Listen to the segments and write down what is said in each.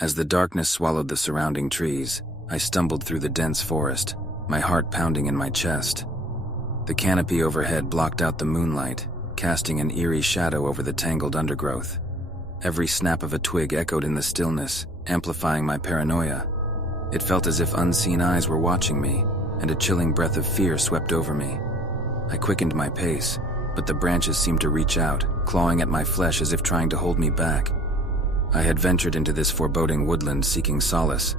As the darkness swallowed the surrounding trees, I stumbled through the dense forest, my heart pounding in my chest. The canopy overhead blocked out the moonlight, casting an eerie shadow over the tangled undergrowth. Every snap of a twig echoed in the stillness, amplifying my paranoia. It felt as if unseen eyes were watching me, and a chilling breath of fear swept over me. I quickened my pace, but the branches seemed to reach out, clawing at my flesh as if trying to hold me back. I had ventured into this foreboding woodland seeking solace,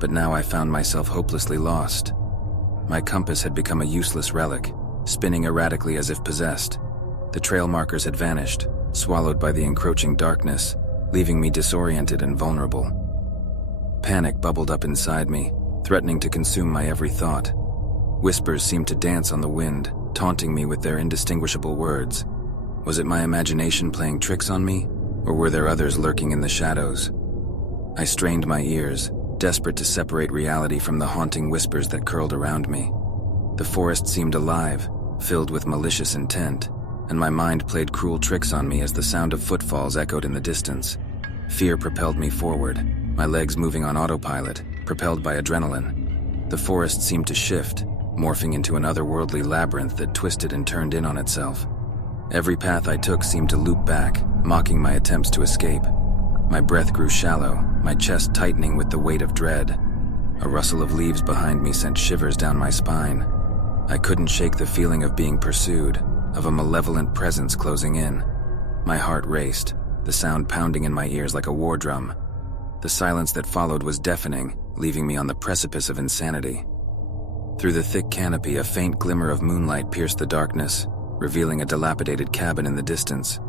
but now I found myself hopelessly lost. My compass had become a useless relic, spinning erratically as if possessed. The trail markers had vanished, swallowed by the encroaching darkness, leaving me disoriented and vulnerable. Panic bubbled up inside me, threatening to consume my every thought. Whispers seemed to dance on the wind, taunting me with their indistinguishable words. Was it my imagination playing tricks on me, or were there others lurking in the shadows? I strained my ears, desperate to separate reality from the haunting whispers that curled around me. The forest seemed alive, filled with malicious intent, and my mind played cruel tricks on me as the sound of footfalls echoed in the distance. Fear propelled me forward, my legs moving on autopilot, propelled by adrenaline. The forest seemed to shift, morphing into an otherworldly labyrinth that twisted and turned in on itself. Every path I took seemed to loop back, mocking my attempts to escape. My breath grew shallow, my chest tightening with the weight of dread. A rustle of leaves behind me sent shivers down my spine. I couldn't shake the feeling of being pursued, of a malevolent presence closing in. My heart raced, the sound pounding in my ears like a war drum. The silence that followed was deafening, leaving me on the precipice of insanity. Through the thick canopy, a faint glimmer of moonlight pierced the darkness, revealing a dilapidated cabin in the distance.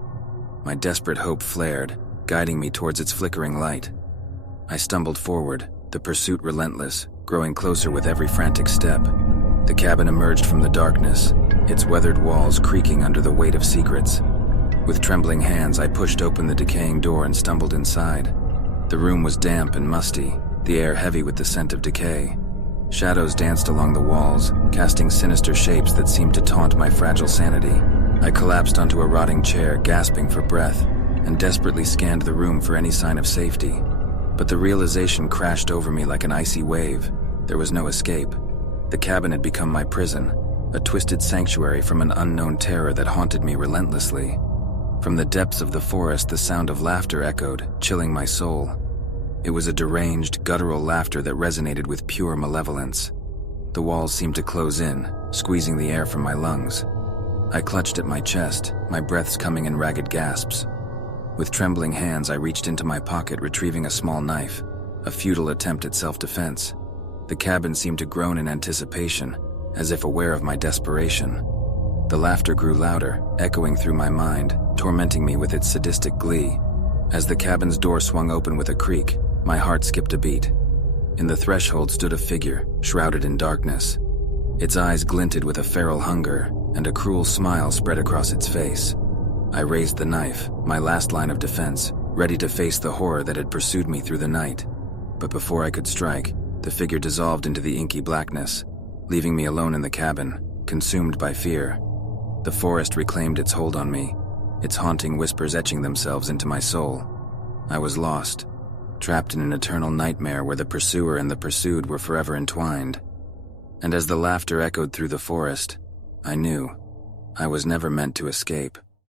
My desperate hope flared, guiding me towards its flickering light. I stumbled forward, the pursuit relentless, growing closer with every frantic step. The cabin emerged from the darkness, its weathered walls creaking under the weight of secrets. With trembling hands, I pushed open the decaying door and stumbled inside. The room was damp and musty, the air heavy with the scent of decay. Shadows danced along the walls, casting sinister shapes that seemed to taunt my fragile sanity. I collapsed onto a rotting chair, gasping for breath, and desperately scanned the room for any sign of safety. But the realization crashed over me like an icy wave. There was no escape. The cabin had become my prison, a twisted sanctuary from an unknown terror that haunted me relentlessly. From the depths of the forest, the sound of laughter echoed, chilling my soul. It was a deranged, guttural laughter that resonated with pure malevolence. The walls seemed to close in, squeezing the air from my lungs. I clutched at my chest, my breaths coming in ragged gasps. With trembling hands, I reached into my pocket, retrieving a small knife, a futile attempt at self-defense. The cabin seemed to groan in anticipation, as if aware of my desperation. The laughter grew louder, echoing through my mind, tormenting me with its sadistic glee. As the cabin's door swung open with a creak, my heart skipped a beat. In the threshold stood a figure, shrouded in darkness. Its eyes glinted with a feral hunger, and a cruel smile spread across its face. I raised the knife, my last line of defense, ready to face the horror that had pursued me through the night. But before I could strike, the figure dissolved into the inky blackness, leaving me alone in the cabin, consumed by fear. The forest reclaimed its hold on me, its haunting whispers etching themselves into my soul. I was lost, trapped in an eternal nightmare where the pursuer and the pursued were forever entwined. And as the laughter echoed through the forest, I knew I was never meant to escape.